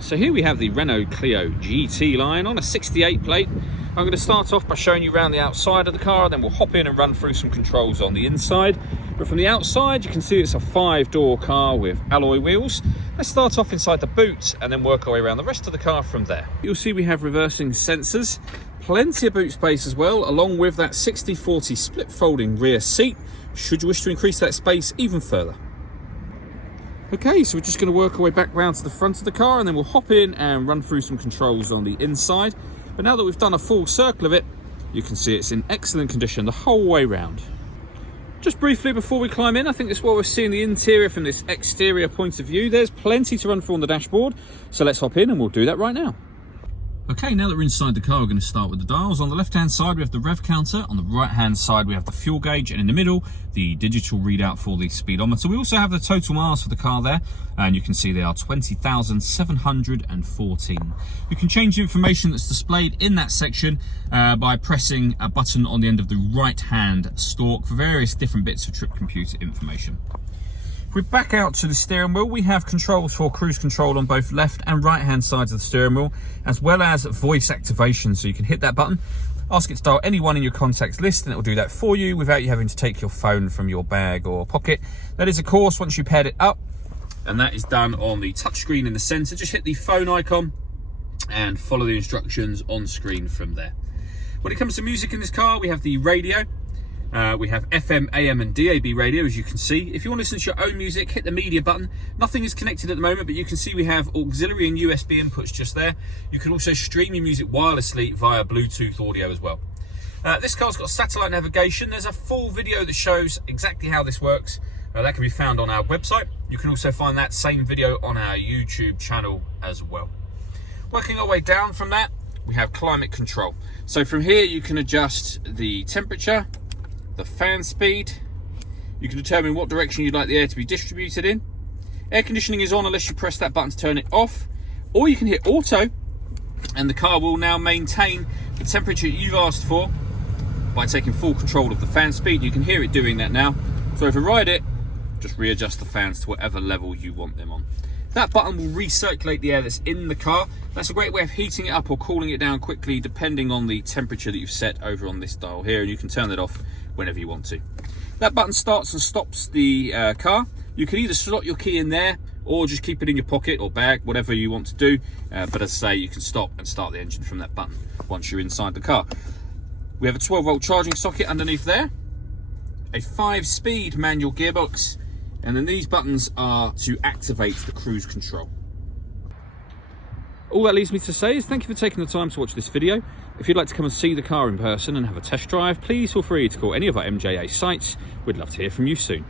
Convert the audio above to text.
So here we have the Renault Clio GT line on a 68 plate. I'm going to start off by showing you around the outside of the car, then we'll hop in and run through some controls on the inside. But from the outside, you can see it's a 5-door car with alloy wheels. Let's start off inside the boot and then work our way around the rest of the car from there. You'll see we have reversing sensors, plenty of boot space as well, along with that 60/40 split folding rear seat, should you wish to increase that space even further. Okay, so we're just going to work our way back round to the front of the car and then we'll hop in and run through some controls on the inside. But now that we've done a full circle of it, you can see it's in excellent condition the whole way round. Just briefly before we climb in, I think this is what we're seeing the interior from this exterior point of view. There's plenty to run through on the dashboard, so let's hop in and we'll do that right now. Okay, now that we're inside the car, we're going to start with the dials. On the left-hand side, we have the rev counter. On the right-hand side, we have the fuel gauge. And in the middle, the digital readout for the speedometer. We also have the total miles for the car there. And you can see they are 20,714. You can change the information that's displayed in that section by pressing a button on the end of the right-hand stalk for various different bits of trip computer information. If we back out to the steering wheel, we have controls for cruise control on both left and right hand sides of the steering wheel, as well as voice activation. So you can hit that button, ask it to dial anyone in your contacts list, and it will do that for you without you having to take your phone from your bag or pocket. That is, of course, once you paired it up, and that is done on the touchscreen in the center. Just hit the phone icon and follow the instructions on screen from there. When it comes to music in this car, we have the radio. We have FM, AM and DAB radio, as you can see. If you want to listen to your own music, hit the media button. Nothing is connected at the moment, but you can see we have auxiliary and USB inputs just there. You can also stream your music wirelessly via Bluetooth audio as well. This car's got satellite navigation. There's a full video that shows exactly how this works. That can be found on our website. You can also find that same video on our YouTube channel as well. Working our way down from that, we have climate control. So from here, you can adjust the temperature, the fan speed. You can determine what direction you'd like the air to be distributed in. Air conditioning is on unless you press that button to turn it off, or you can hit auto and the car will now maintain the temperature you've asked for by taking full control of the fan speed. You can hear it doing that now. So override it, just readjust the fans to whatever level you want them on. That button will recirculate the air that's in the car. That's a great way of heating it up or cooling it down quickly depending on the temperature that you've set over on this dial here, and you can turn that off whenever you want to. That button starts and stops the car. You can either slot your key in there or just keep it in your pocket or bag, whatever you want to do. But as I say, you can stop and start the engine from that button once you're inside the car. We have a 12-volt charging socket underneath there, a 5-speed manual gearbox, and then these buttons are to activate the cruise control. All that leaves me to say is thank you for taking the time to watch this video. If you'd like to come and see the car in person and have a test drive, please feel free to call any of our MJA sites. We'd love to hear from you soon.